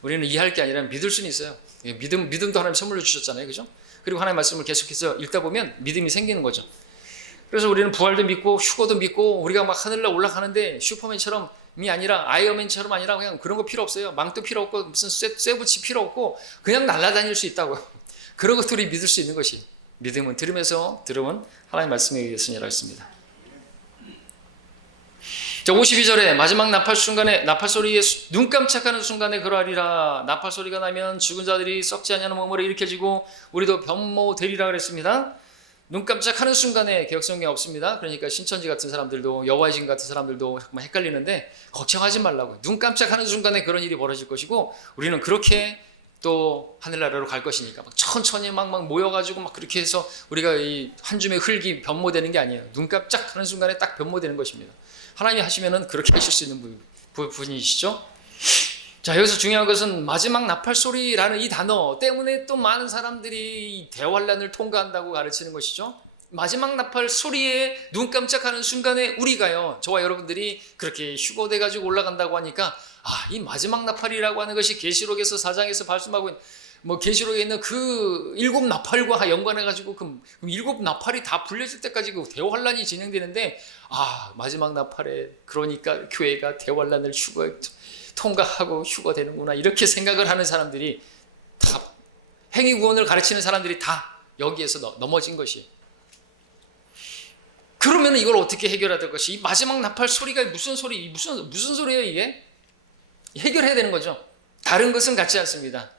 우리는 이해할 게 아니라 믿을 수는 있어요. 믿음도 하나님 선물로 주셨잖아요. 그죠? 그리고 하나님의 말씀을 계속해서 읽다 보면 믿음이 생기는 거죠. 그래서 우리는 부활도 믿고 휴거도 믿고 우리가 막 하늘로 올라가는데 슈퍼맨처럼이 아니라 아이언맨처럼 아니라 그냥 그런 거 필요 없어요. 망도 필요 없고 무슨 쇠붙이 필요 없고 그냥 날아다닐 수 있다고요. 그런 것들이 믿을 수 있는 것이 믿음은 들으면서 들으면 하나님의 말씀에 의해서니라 했습니다. 자, 52절에 마지막 나팔 순간에 나팔 소리에 눈 깜짝하는 순간에 그러하리라. 나팔 소리가 나면 죽은 자들이 썩지 아니하는 몸으로 일으켜지고 우리도 변모되리라 그랬습니다. 눈 깜짝하는 순간에 개역성경에 없습니다. 그러니까 신천지 같은 사람들도 여호와의 증인 같은 사람들도 정말 헷갈리는데 걱정하지 말라고요. 눈 깜짝하는 순간에 그런 일이 벌어질 것이고 우리는 그렇게 또 하늘나라로 갈 것이니까 막 천천히 막 모여가지고 막 그렇게 해서 우리가 이 한 줌의 흙이 변모되는 게 아니에요. 눈 깜짝하는 순간에 딱 변모되는 것입니다. 하나님이 하시면은 그렇게 하실 수 있는 분이시죠. 자, 여기서 중요한 것은 마지막 나팔 소리라는 이 단어 때문에 또 많은 사람들이 대환란을 통과한다고 가르치는 것이죠. 마지막 나팔 소리에 눈 깜짝하는 순간에 우리가요, 저와 여러분들이 그렇게 휴거돼 가지고 올라간다고 하니까 이 마지막 나팔이라고 하는 것이 계시록에서 4장에서 발송하고 있는 뭐 계시록에 있는 그 7 나팔과 연관해 가지고 그 7 나팔이 다 불려질 때까지 그 대환란이 진행되는데 마지막 나팔에 그러니까 교회가 대환란을 통과하고 휴거되는구나 이렇게 생각을 하는 사람들이 다 행위구원을 가르치는 사람들이 다 여기에서 넘어진 것이에요. 그러면 이걸 어떻게 해결해야 될 것이 이 마지막 나팔 소리가 무슨 소리예요 이게? 해결해야 되는 거죠. 다른 것은 같지 않습니다.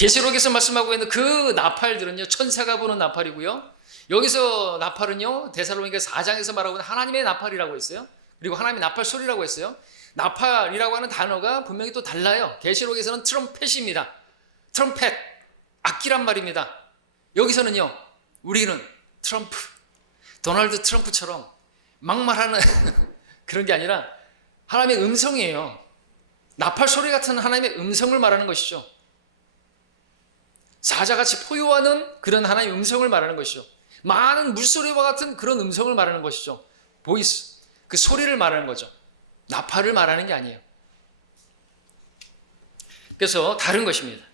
계시록에서 말씀하고 있는 그 나팔들은요, 천사가 부는 나팔이고요. 여기서 나팔은요, 데살로니가 4장에서 말하고 있는 하나님의 나팔이라고 했어요. 그리고 하나님의 나팔 소리라고 했어요. 나팔이라고 하는 단어가 분명히 또 달라요. 계시록에서는 트럼펫입니다. 트럼펫, 악기란 말입니다. 여기서는요, 우리는 트럼프, 도널드 트럼프처럼 막말하는 그런 게 아니라 하나님의 음성이에요. 나팔 소리 같은 하나님의 음성을 말하는 것이죠. 사자같이 포효하는 그런 하나님의 음성을 말하는 것이죠. 많은 물소리와 같은 그런 음성을 말하는 것이죠. 보이스, 그 소리를 말하는 거죠. 나팔을 말하는 게 아니에요. 그래서 다른 것입니다.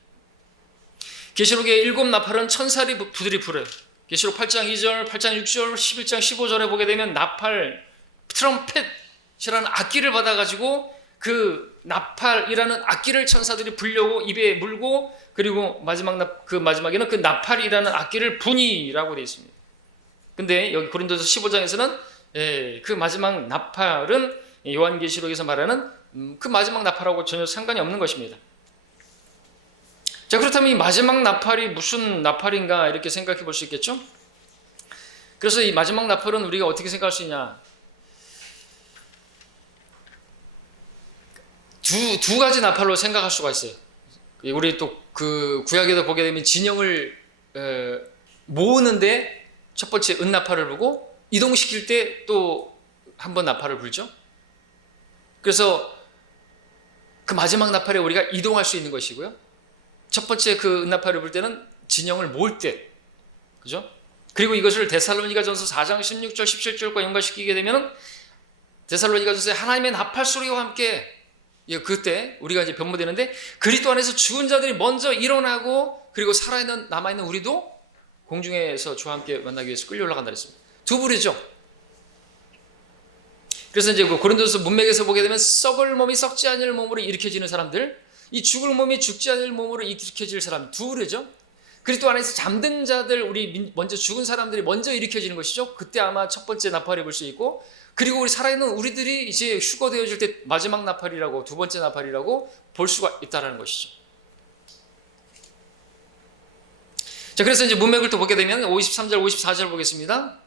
계시록의 7 나팔은 천사들이 불어요. 계시록 8장 2절, 8장 6절, 11장 15절에 보게 되면 나팔, 트럼펫이라는 악기를 받아가지고 그 나팔이라는 악기를 천사들이 불려고 입에 물고, 그리고 마지막에는 그 나팔이라는 악기를 분이라고 되어 있습니다. 근데 여기 고린도서 15장에서는 그 마지막 나팔은 요한계시록에서 말하는 그 마지막 나팔하고 전혀 상관이 없는 것입니다. 자, 그렇다면 이 마지막 나팔이 무슨 나팔인가 이렇게 생각해 볼 수 있겠죠? 그래서 이 마지막 나팔은 우리가 어떻게 생각할 수 있냐? 두 가지 나팔로 생각할 수가 있어요. 우리 또 그 구약에도 보게 되면 진영을 모으는데 첫 번째 은나팔을 불고 이동시킬 때 또 한 번 나팔을 불죠. 그래서 그 마지막 나팔에 우리가 이동할 수 있는 것이고요. 첫 번째 그 은나팔을 불 때는 진영을 모을 때, 그죠? 그리고 이것을 데살로니가전서 4장 16절 17절과 연관시키게 되면 데살로니가전서의 하나님의 나팔 소리와 함께 그때 우리가 이제 변모되는데, 그리스도 안에서 죽은 자들이 먼저 일어나고 그리고 살아있는 남아있는 우리도 공중에서 주와 함께 만나기 위해서 끌려 올라간다 그랬습니다. 두 부류죠. 그래서 이제 그 고린도서 문맥에서 보게 되면 썩을 몸이 썩지 않을 몸으로 일으켜지는 사람들, 이 죽을 몸이 죽지 않을 몸으로 일으켜질 사람, 두 부류죠. 그리스도 안에서 잠든 자들, 우리 먼저 죽은 사람들이 먼저 일으켜지는 것이죠. 그때 아마 첫 번째 나팔이 불 수 있고, 그리고 우리 살아있는 우리들이 이제 휴거되어질 때 마지막 나팔이라고, 두 번째 나팔이라고 볼 수가 있다는 것이죠. 자, 그래서 이제 문맥을 또 보게 되면 53절, 54절 보겠습니다.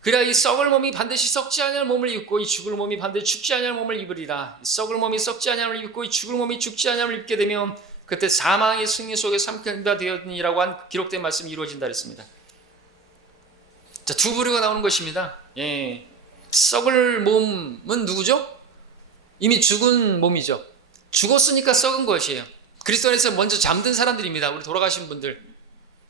그래야 이 썩을 몸이 반드시 썩지 아니할 몸을 입고 이 죽을 몸이 반드시 죽지 아니할 몸을 입으리라. 이 썩을 몸이 썩지 아니함을 입고 이 죽을 몸이 죽지 아니함을 입게 되면 그때 사망의 승리 속에 삼킨바 되었니라고 한 기록된 말씀이 이루어진다 그랬습니다. 자, 두 부류가 나오는 것입니다. 썩을 몸은 누구죠? 이미 죽은 몸이죠. 죽었으니까 썩은 것이에요. 그리스도 안에서 먼저 잠든 사람들입니다. 우리 돌아가신 분들.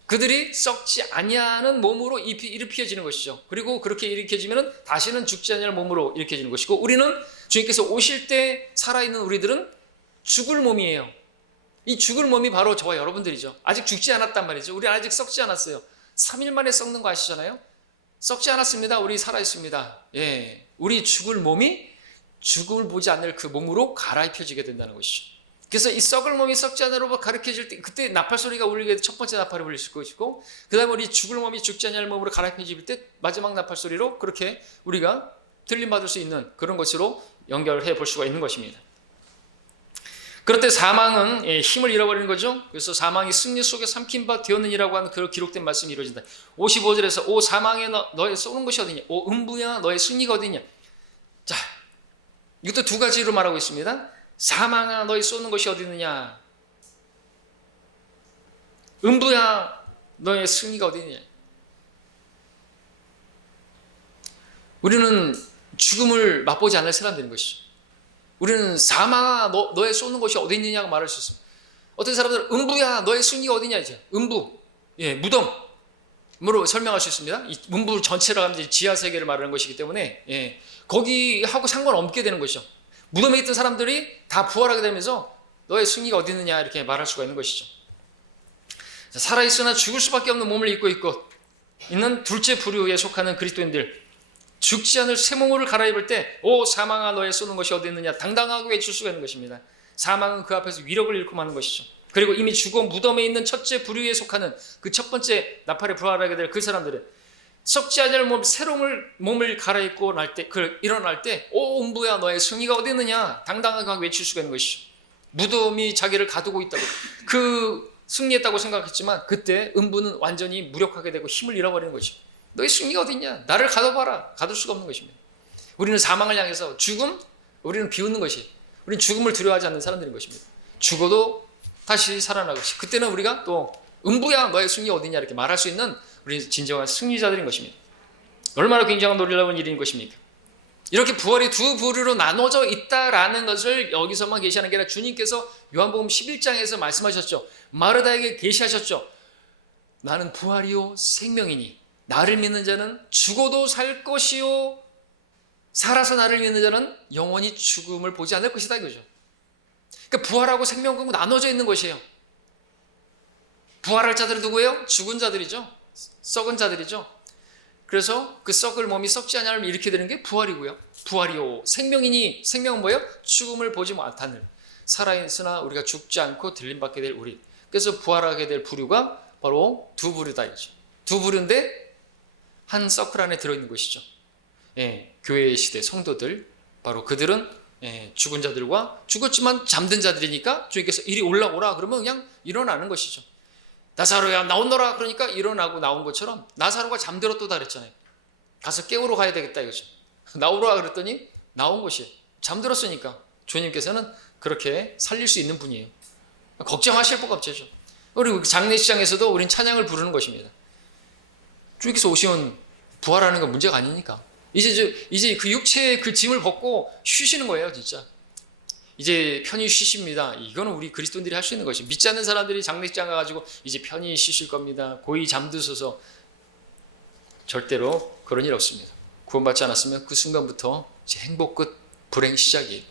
그들이 썩지 아니하는 몸으로 일으켜지는 것이죠. 그리고 그렇게 일으켜지면 다시는 죽지 아니할 몸으로 일으켜지는 것이고, 우리는 주님께서 오실 때 살아있는 우리들은 죽을 몸이에요. 이 죽을 몸이 바로 저와 여러분들이죠. 아직 죽지 않았단 말이죠. 우리 아직 썩지 않았어요. 3일 만에 썩는 거 아시잖아요. 썩지 않았습니다. 우리 살아있습니다. 우리 죽을 몸이 죽음을 보지 않을 그 몸으로 갈아입혀지게 된다는 것이죠. 그래서 이 썩을 몸이 썩지 않으로 가르쳐질 때, 그때 나팔 소리가 울리게 될 첫 번째 나팔을 불릴 것이고, 그 다음에 우리 죽을 몸이 죽지 않을 몸으로 갈아입혀질 때 마지막 나팔 소리로 그렇게 우리가 들림받을 수 있는 그런 것으로 연결해 볼 수가 있는 것입니다. 그럴 때 사망은 힘을 잃어버리는 거죠. 그래서 사망이 승리 속에 삼킨 바 되었느니라고 하는 그 기록된 말씀이 이루어진다. 55절에서 오 사망에 너의 쏘는 것이 어디냐, 오 음부야 너의 승리가 어디냐. 자, 이것도 두 가지로 말하고 있습니다. 사망아 너희 쏘는 것이 어디 있느냐, 음부야 너의 승리가 어디 있느냐. 우리는 죽음을 맛보지 않을 사람들인 것이죠. 우리는 사망아 너의 쏘는 것이 어디 있느냐고 말할 수 있습니다. 어떤 사람들은 음부야 너의 승리가 어디냐, 이제 음부, 무덤으로 설명할 수 있습니다. 이 음부 전체로 하면 지하 세계를 말하는 것이기 때문에 거기하고 상관없게 되는 것이죠. 무덤에 있던 사람들이 다 부활하게 되면서 너의 승리가 어디 있느냐 이렇게 말할 수가 있는 것이죠. 살아있으나 죽을 수밖에 없는 몸을 입고 있는 둘째 부류에 속하는 그리스도인들, 죽지 않을 새 몸을 갈아입을 때 오 사망아 너의 쏘는 것이 어디 있느냐 당당하게 외칠 수가 있는 것입니다. 사망은 그 앞에서 위력을 잃고 마는 것이죠. 그리고 이미 죽어 무덤에 있는 첫째 부류에 속하는 그 첫 번째 나팔에 부활하게 될 그 사람들은 썩지 않을 몸, 새로운 몸을 갈아입고 일어날 때 오 음부야 너의 승리가 어디 있느냐 당당하게 외칠 수가 있는 것이죠. 무덤이 자기를 가두고 있다고, 그 승리했다고 생각했지만 그때 음부는 완전히 무력하게 되고 힘을 잃어버리는 거죠. 너희 승리가 어딨냐? 나를 가둬봐라. 가둘 수가 없는 것입니다. 우리는 사망을 향해서 죽음, 우리는 비웃는 것이, 우리는 죽음을 두려워하지 않는 사람들인 것입니다. 죽어도 다시 살아나고, 그때는 우리가 또 음부야 너의 승리 어디냐 이렇게 말할 수 있는 우리 진정한 승리자들인 것입니다. 얼마나 굉장한 놀라운 일인 것입니까? 이렇게 부활이 두 부류로 나눠져 있다라는 것을 여기서만 계시하는 게 아니라 주님께서 요한복음 11장에서 말씀하셨죠. 마르다에게 계시하셨죠. 나는 부활이요 생명이니 나를 믿는 자는 죽어도 살 것이요 살아서 나를 믿는 자는 영원히 죽음을 보지 않을 것이다 이거죠. 그러니까 부활하고 생명하고 나눠져 있는 것이에요. 부활할 자들은 누구예요? 죽은 자들이죠. 썩은 자들이죠. 그래서 그 썩을 몸이 썩지 않냐를 일으키게 되는 게 부활이고요. 부활이요 생명이니, 생명은 뭐예요? 죽음을 보지 못하는, 살아있으나 우리가 죽지 않고 들림받게 될 우리. 그래서 부활하게 될 부류가 바로 두 부류다 이죠. 두 부류인데 한 서클 안에 들어있는 것이죠. 예, 교회 시대 성도들, 바로 그들은 죽은 자들과 죽었지만 잠든 자들이니까 주님께서 이리 올라오라 그러면 그냥 일어나는 것이죠. 나사로야 나오너라 그러니까 일어나고 나온 것처럼 나사로가 잠들었다 그랬잖아요. 가서 깨우러 가야 되겠다 이거죠. 나오라 그랬더니 나온 것이에요. 잠들었으니까 주님께서는 그렇게 살릴 수 있는 분이에요. 걱정하실 것 없죠. 우리 장례식장에서도 우린 찬양을 부르는 것입니다. 주님께서 오시면 부활하는 건 문제가 아니니까 이제 그 육체의 그 짐을 벗고 쉬시는 거예요. 진짜 이제 편히 쉬십니다. 이거는 우리 그리스도인들이 할 수 있는 것이, 믿지 않는 사람들이 장례식장 가가지고 이제 편히 쉬실 겁니다, 고이 잠드셔서, 절대로 그런 일 없습니다. 구원받지 않았으면 그 순간부터 이제 행복 끝, 불행 시작이에요.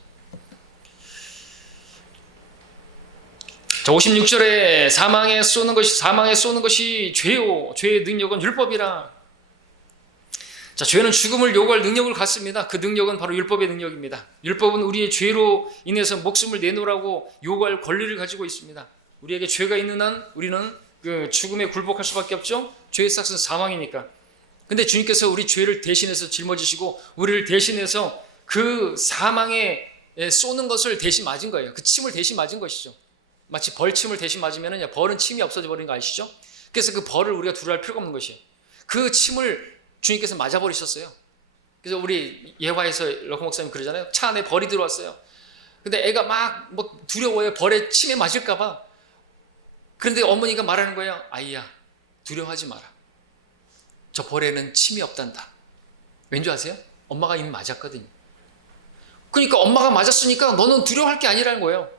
자, 56절에 사망에 쏘는 것이 죄요, 죄의 능력은 율법이라. 자, 죄는 죽음을 요구할 능력을 갖습니다. 그 능력은 바로 율법의 능력입니다. 율법은 우리의 죄로 인해서 목숨을 내놓으라고 요구할 권리를 가지고 있습니다. 우리에게 죄가 있는 한 우리는 그 죽음에 굴복할 수밖에 없죠. 죄의 삭은 사망이니까. 근데 주님께서 우리 죄를 대신해서 짊어지시고 우리를 대신해서 그 사망에 쏘는 것을 대신 맞은 거예요. 그 침을 대신 맞은 것이죠. 마치 벌침을 대신 맞으면 벌은 침이 없어져 버리는 거 아시죠? 그래서 그 벌을 우리가 두려워할 필요가 없는 것이에요. 그 침을 주님께서 맞아버리셨어요. 그래서 우리 예화에서 러커 목사님 그러잖아요. 차 안에 벌이 들어왔어요. 근데 애가 막 뭐 두려워요. 벌에 침에 맞을까봐. 그런데 어머니가 말하는 거예요. 아이야, 두려워하지 마라. 저 벌에는 침이 없단다. 왠지 아세요? 엄마가 이미 맞았거든요. 그러니까 엄마가 맞았으니까 너는 두려워할 게 아니라는 거예요.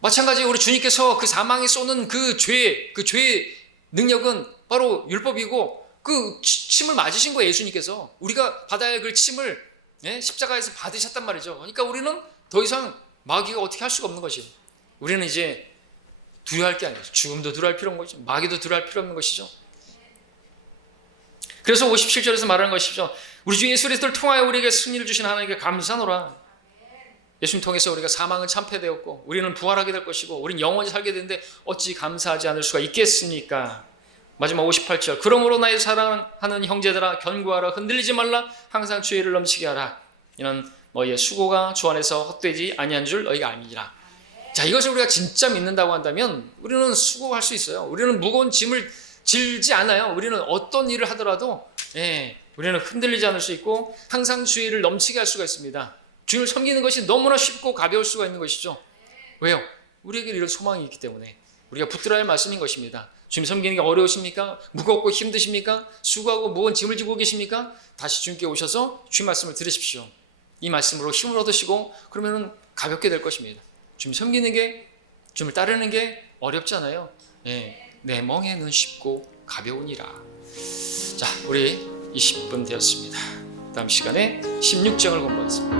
마찬가지로 우리 주님께서 그 사망에 쏘는 그 죄의 능력은 바로 율법이고, 그 침을 맞으신 거예요. 예수님께서 우리가 받아야 할 그 침을 십자가에서 받으셨단 말이죠. 그러니까 우리는 더 이상 마귀가 어떻게 할 수가 없는 것이에요. 우리는 이제 두려워할 게 아니에요. 죽음도 두려워할 필요 없는 것이죠. 마귀도 두려워할 필요 없는 것이죠. 그래서 57절에서 말하는 것이죠. 우리 주 예수 그리스도를 통하여 우리에게 승리를 주신 하나님께 감사하노라. 예수님 통해서 우리가 사망은 참패되었고 우리는 부활하게 될 것이고 우리는 영원히 살게 되는데 어찌 감사하지 않을 수가 있겠습니까? 마지막 58절. 그러므로 나의 사랑하는 형제들아 견고하라. 흔들리지 말라. 항상 주의 일을 넘치게 하라. 이는 너희의 수고가 주 안에서 헛되지 아니한 줄 너희가 알미니라. 자, 이것을 우리가 진짜 믿는다고 한다면 우리는 수고할 수 있어요. 우리는 무거운 짐을 질지 않아요. 우리는 어떤 일을 하더라도 우리는 흔들리지 않을 수 있고 항상 주의 일을 넘치게 할 수가 있습니다. 주님을 섬기는 것이 너무나 쉽고 가벼울 수가 있는 것이죠. 왜요? 우리에게 이런 소망이 있기 때문에 우리가 붙들어야 할 말씀인 것입니다. 주님 섬기는 게 어려우십니까? 무겁고 힘드십니까? 수고하고 무거운 짐을 지고 계십니까? 다시 주님께 오셔서 주님 말씀을 들으십시오. 이 말씀으로 힘을 얻으시고 그러면 가볍게 될 것입니다. 주님 섬기는 게, 주님을 따르는 게 어렵잖아요. 내 멍에는 쉽고 가벼우니라. 자, 우리 20분 되었습니다. 다음 시간에 16장을 공부하겠습니다.